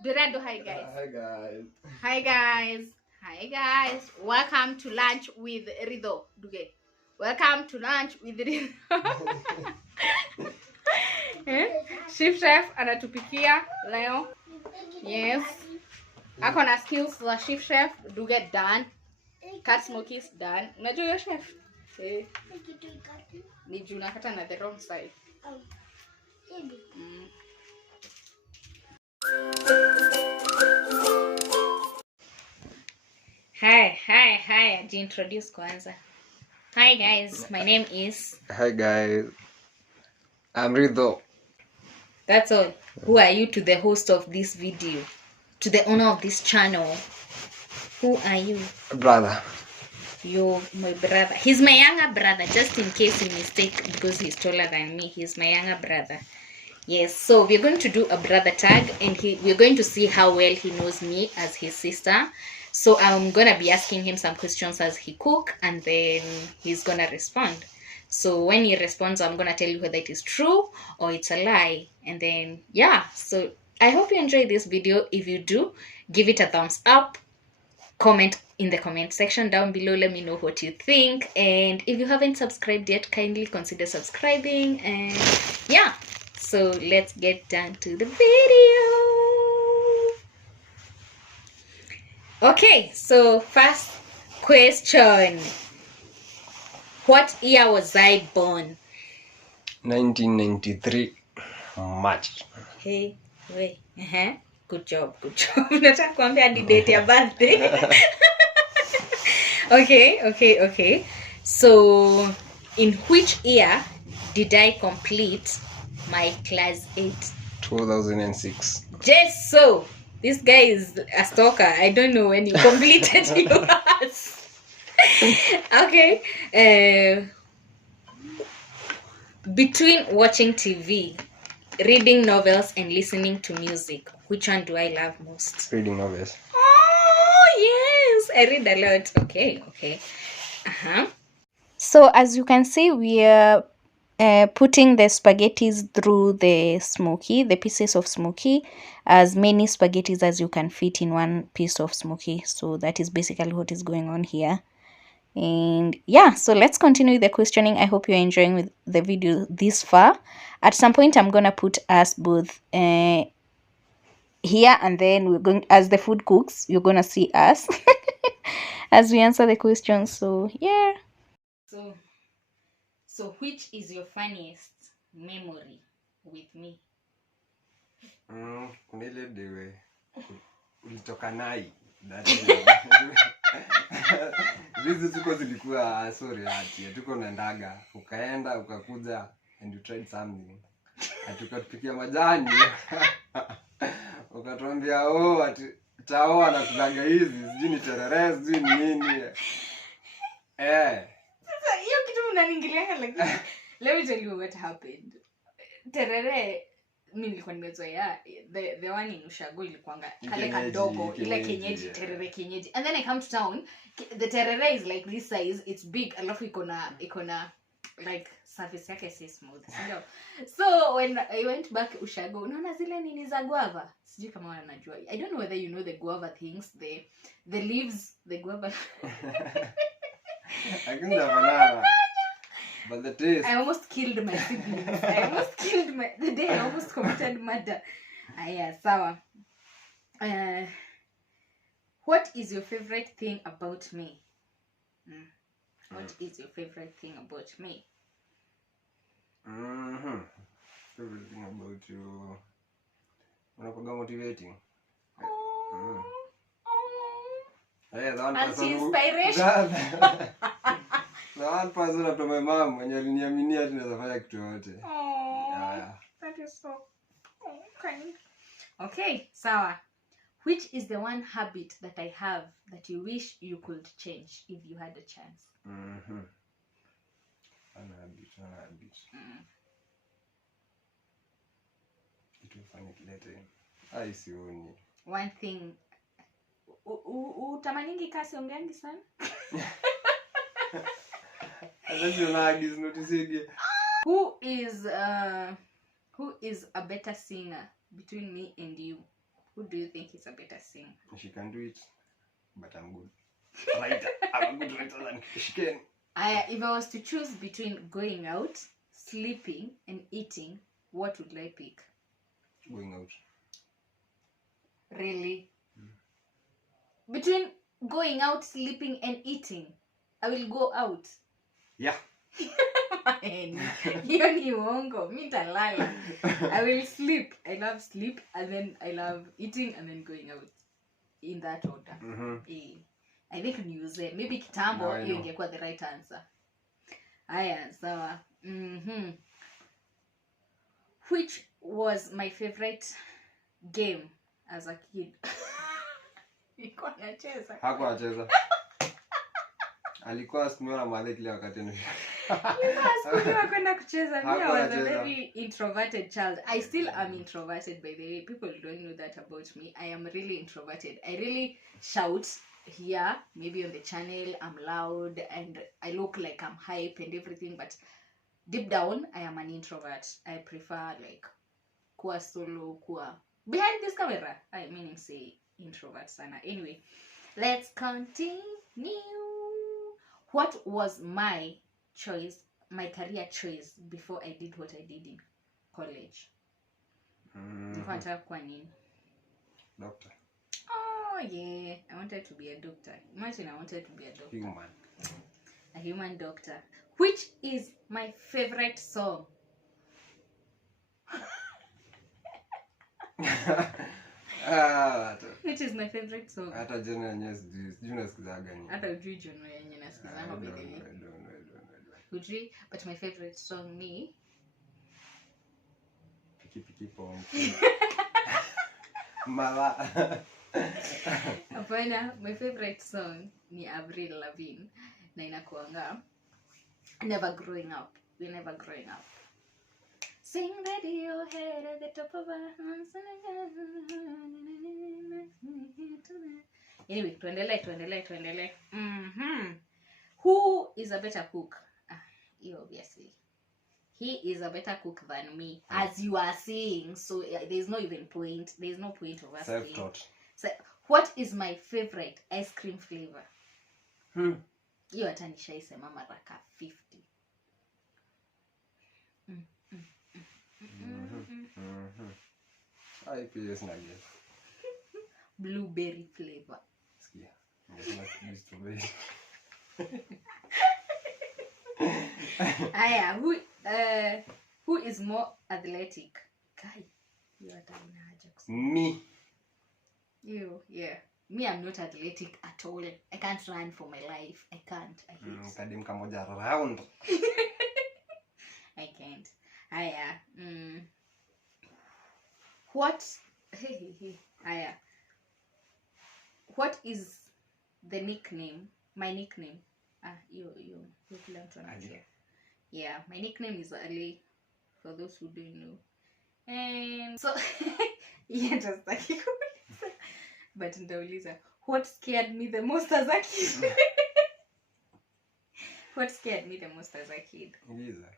Dorado, hi guys. Hi guys. Hi guys. Hi guys. Welcome to lunch with Rido. Duge. Welcome to lunch with Rido. Chief chef anatupikia leo. Yes. Ako na skills za chief chef. Duge done. Cut smokies done. Unajua hiyo chef? Ni juu nakata na the wrong side. Hi. Introduce kwanza. Hi guys, my name is. Hi guys. I'm Rido. That's all. Who are you to the host of this video? To the owner of this channel? Who are you? Brother. You're my brother. He's my younger brother, just in case you mistake because he's taller than me. He's my younger brother. Yes, so we're going to do a brother tag and we're going to see how well he knows me as his sister. So I'm going to be asking him some questions as he cook and then he's going to respond. So when he responds, I'm going to tell you whether it is true or it's a lie. And then, yeah, so I hope you enjoy this video. If you do, give it a thumbs up. Comment in the comment section down below. Let me know what you think. And if you haven't subscribed yet, kindly consider subscribing. And yeah, so let's get down to the video. Okay, so first question. What year was I born? 1993 March. Hey, wait. Good job. Nataka kuambia hadi date ya birthday. Okay. So, in which year did I complete my class 8? 2006. Just so. This guy is a stalker. I don't know when you completed yours. Okay. Between watching TV, reading novels, and listening to music, which one do I love most? Reading novels. Oh, yes. I read a lot. Okay. So as you can see, we are putting the spaghettis through the smoky, the pieces of smoky, as many spaghettis as you can fit in one piece of smoky. So that is basically what is going on here. And yeah, so let's continue with the questioning. I hope you're enjoying with the video this far. At some point, I'm gonna put us both here, and then we're going, as the food cooks, you're gonna see us as we answer the questions. So yeah. So which is your funniest memory with me? Nile dewe. Ulitoka nai. Hizi tuko zilikuwa sorry ati tuko naendaga ukaenda ukakuja and you tried something. Tukatupikia majani. Ukatuambia ati chao anakulaga hizi sijui ni terere sijui ni nini. Sasa hiyo kitu mnaniingilianga like let me tell you what happened. Terere mimi nilikuwa nimezoea the one in Ushago ilikuanga kale kadogo ile kienyeji terere kienyeji, and then I come to town, the terere is like this size, it's big, alafu iko na like surface yake si smooth, sio? So when I went back Ushago, unaona zile nini za guava, sijui kama wanajua, I don't know whether you know the guava things, the leaves, the guava. I can banana. But the taste. I almost killed my siblings. The day I almost committed murder. Yeah, sawa. What is your favorite thing about me? What is your favorite thing about me? Favorite thing about you. Unakuwa motivating. Yeah, the one person inspiration. The one person after my mom mwenye aliniaminia tunaweza fanya kitu yote. Yeah. That is so kind. Okay, sawa. Which is the one habit that I have that you wish you could change if you had a chance? One habit. Itufanye kilete. Ai sioni. One thing. Utamaningi kasi ongeangi sana? Who is a better singer between me and you? Who do you think is a better singer? She can do it, but I'm good. Writer. I'm a good writer than she can. If I was to choose between going out, sleeping, and eating, what would I pick? Going out. Really? Between going out, sleeping, and eating, I will go out. Yeah. Hiyo ni uongo. Mi nitalala. I will sleep. I love sleep, and then I love eating, and then going out. In that order. I think niuze. Maybe kitambo hiyo ingekuwa the right answer. Aya, sawa. Which was my favorite game as a kid? Nilikuwa nacheza. Hakuwa anacheza. Alikuwa simuona mali kile wakati ni. Nilikuwa kwenda kucheza. Me, I was a very introverted child. I still am introverted, by the way. People don't know that about me. I am really introverted. I really shout here, maybe on the channel. I'm loud and I look like I'm hype and everything, but deep down I am an introvert. I prefer like kuwa solo, kuwa behind this camera. I mean say introvert sana. Anyway, let's continue. What was my choice, my career choice before I did what I did in college? Nilikuwa nataka kuwa nini? Doctor. Oh yeah, I wanted to be a doctor. Imagine I wanted to be a doctor. Human. A human doctor. Which is my favorite song? Which is my favorite song? Hata jana nyes sijui nasikizaga nini. Hata ujui genre yenye nasikizanga bidii. Ujui, but my favorite song ni Piki pong. Mala. Hapana, my favorite song ni Avril Lavigne na inakuanga Never Growing Up. We're never growing up. Sing Radiohead at the top of our hands. Anyway, tuendelee. Who is a better cook? Obviously. He is a better cook than me, as you are saying. So there's no even point. There's no point of asking. Self-taught. So, what is my favorite ice cream flavor? Hiyo hata nishaisema mara ka 50. IPS na guess. Blueberry flavor. Sikia. Ngesema strawberry. Aya, who is more athletic? Kai. You are done. Me. You, yeah. Me, I'm not athletic at all. I can't run for my life. I can't. I hate. Kadim kamoja round. I can't. Aya. What? Aya. What is the nickname? My nickname. You learned one here. Yeah, my nickname is Ali. For those who don't know. And so, yeah, just like you. But ndauliza, what scared me the most as a kid? What scared me the most as a kid? Giza.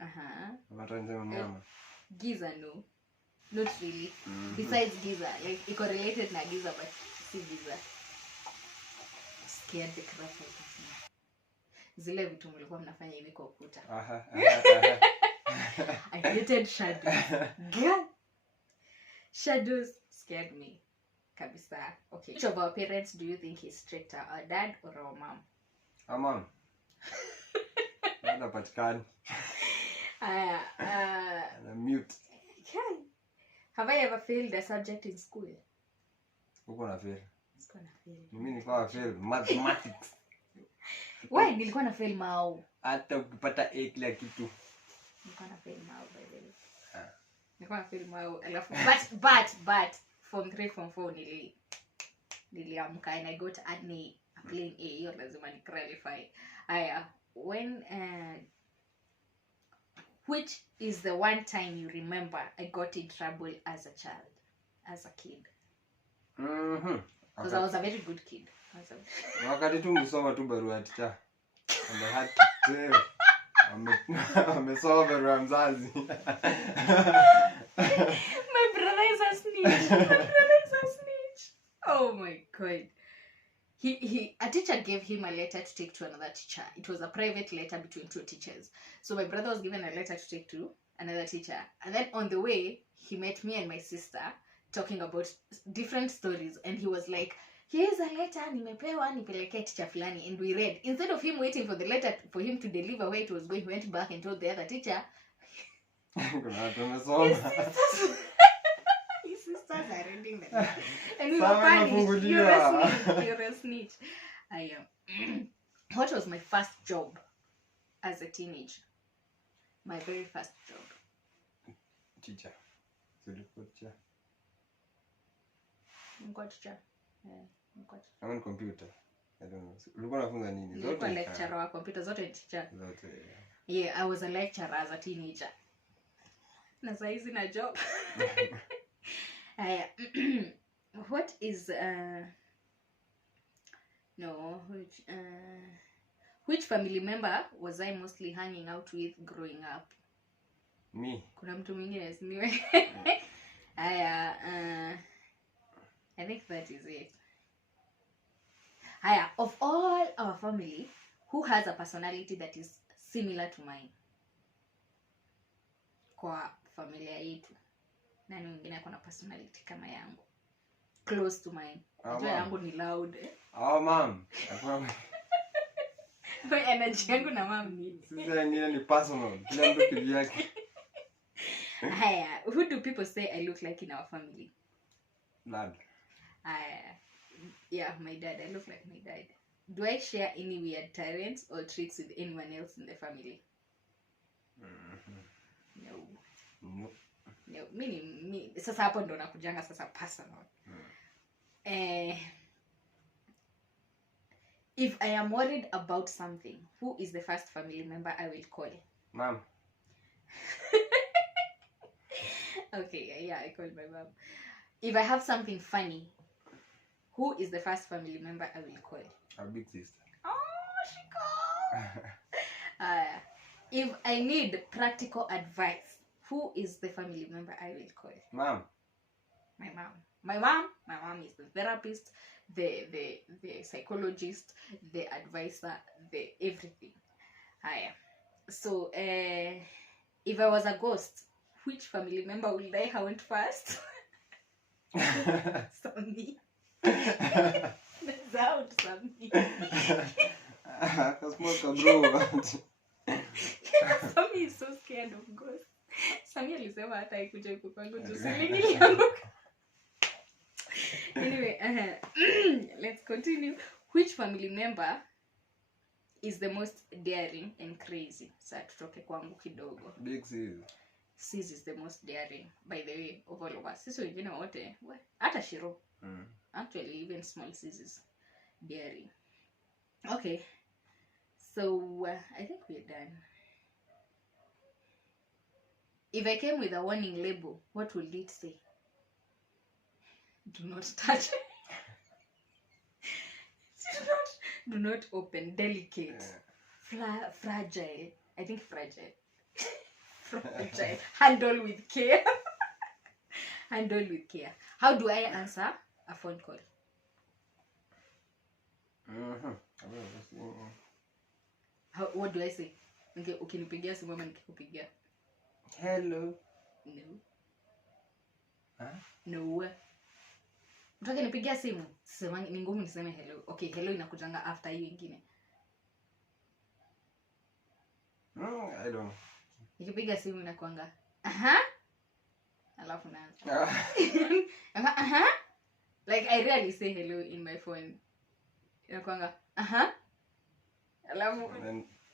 Uh-huh. Mama. Giza, no. Not really. Besides Giza. Like, it correlated na Giza, but see Giza. Scared the crap out of me. Zile vitu mlikuwa mnafanya hivi kwa ukuta. I hated shadows. God. Shadows scared me. Kabisa. Okay. Which of our parents do you think is stricter? Our dad or our mom? Our mom. Nada patikani. I'm mute. Okay. Have I ever failed a subject in school? Uko na fail. Sikuwa na fail. Mimi nilikuwa na fail mathematics. Why nilikuwa na fail mao? Hata ukipata A kila kitu. Nilikuwa na fail mao by the way. Nilikuwa na fail mao. But form 3 form 4 niliamka and I got a plain A. Hiyo lazima ni clarify. Aya, when which is the one time you remember I got in trouble as a child, as a kid? Because I was a very good kid. Wakati tu msoma tu barua teacher. And I had to tell. Amesoma barua mzazi. My brother is a snitch. My brother is a snitch. Oh my god. A teacher gave him a letter to take to another teacher. It was a private letter between two teachers. So my brother was given a letter to take to another teacher. And then on the way, he met me and my sister talking about different stories. And he was like, here's a letter, nimepewa, nipeleke teacher fulani. And we read. Instead of him waiting for the letter for him to deliver where it was going, he went back and told the other teacher. His sisters are reading the letter. And we were panicked. You're a snitch. I am. What was my first job as a teenager? My very first job. Teacher. Teacher. Mko teacher. Kama ni computer. I don't know. Ulikuwa unafunza nini? Zote lecturer wa computer, zote teacher. Zote. Yeah, I was a lecturer as a teenager. Na saizi na job. What is which family member was I mostly hanging out with growing up? Me. Kuna mtu mwingine siniwe. I think that is it. Of all our family, who has a personality that is similar to mine? Kwa familia yetu. Nani mwingine ako na personality kama yangu? Close to mine. Najua yangu ni loud. Mom. Energy yangu na mom ni. Sisi wengine ni personal. Kila mtu kivyake. Who do people say I look like in our family? Dad. Yeah, my dad. I look like my dad. Do I share any weird talents or tricks with anyone else in the family? No. No, me. Sasa hapo ndo nakujanga sasa personal. If I am worried about something, who is the first family member I will call? Mom. Okay, yeah, I call my mom. If I have something funny, who is the first family member I will call? Our big sister. Oh, she called. If I need practical advice, who is the family member I will call? Mom. My mom is the therapist, the psychologist, the advisor, the everything. So if I was a ghost, which family member would I haunt first? Sammy. Sound Sammy. Sammy is so scared of ghosts. Sammy alisema hata ikuja huko kwangu juu Sammy nilianguka. Anyway, let's continue. Which family member is the most daring and crazy? Sasa tutoke kwangu kidogo. Big sis. Sis is the most daring, by the way, of all of us. Sisi wengine wote, hata Shiro. Actually, even small sis is daring. Okay. So, I think we're done. If I came with a warning label, what would it say? Do not touch. Do not open. Delicate. Fragile. I think fragile. Fragile. Handle with care. Handle with care. How do I answer a phone call? What do I say? Ukinipigia simu ama nikikupigia? Hello. No. Huh? No. Utake nipigia simu? Sema ni ngumu niseme hello. Okay, hello inakujanga after hiyo nyingine. I don't know. Nikipiga simu inakuanga alafu naanza. Like I rarely say hello in my phone. Inakuanga alafu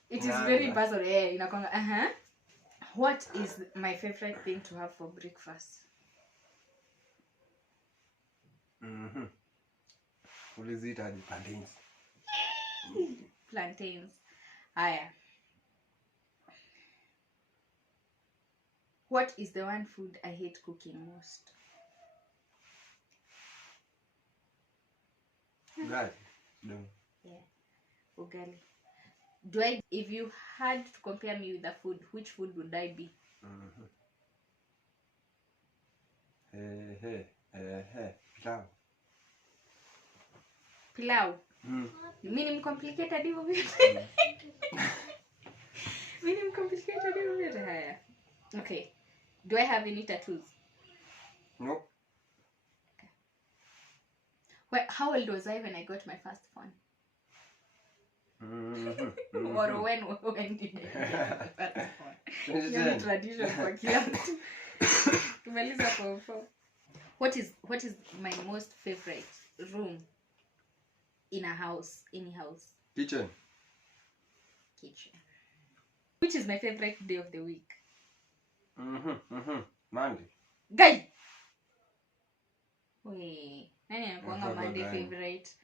it is very personal. Inakuanga What is my favorite thing to have for breakfast? Ulizita plantains. Plantains. What is the one food I hate cooking most? Ugali. No. Yeah. Ugali. If you had to compare me with a food, which food would I be? Pilau. Pilau. Mimi ni complicated hivyo vipi? Mimi ni complicated hivyo vipi haya? Okay. Do I have any tattoos? No. How old was I when I got my first phone? Or when did I get my first phone? Hiyo tradition kwa kila mtu. Tumaliza form 4. What is my most favorite room in a house, any house? Kitchen. Which is my favorite day of the week? Monday. Guy. Wait, nani anakuanga Monday favorite?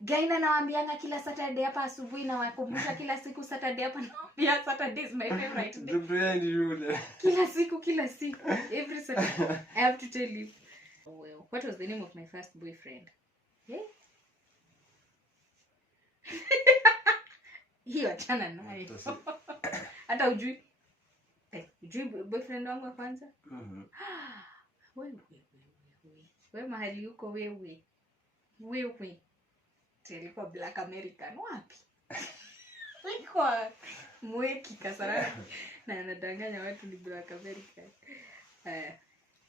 Guy na nawaambianga kila Saturday hapa asubuhi na wakumbusha kila siku Saturday hapa nawaambia Saturday is my favorite day. Kila siku. Every Saturday. I have to tell you. Oh, well, what was the name of my first boyfriend? Eh? Hiyo achana naye. Hata ujui. Ujui boyfriend wangu wa kwanza? Wewe mahali uko wewe. Tulikuwa Black American wapi? Tulikuwa mweki kasarani na anadanganya watu ni Black American.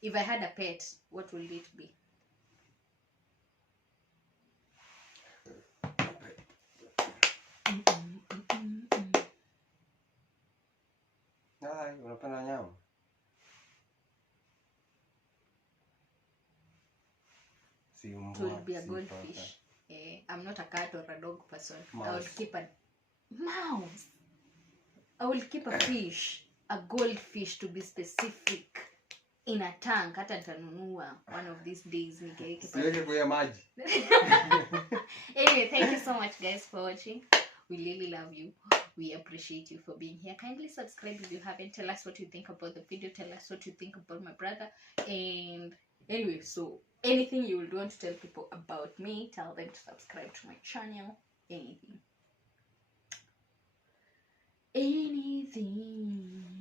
If I had a pet, what would it be? Unapenda nyama? It would be a goldfish. I'm not a cat or a dog person. Mouse. I would keep a mouse. I will keep a fish, a goldfish to be specific, in a tank. Hata nitanunua one of these days nikaeke Siweke kwa maji. Anyway, thank you so much guys for watching. We really love you. We appreciate you for being here. Kindly subscribe if you haven't. Tell us what you think about the video. Tell us what you think about my brother. And anyway, so anything you would want to tell people about me, tell them to subscribe to my channel. Anything.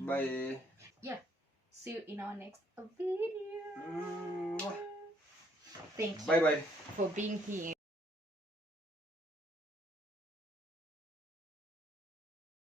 Bye. Yeah. See you in our next video. Thank you Bye bye for being here.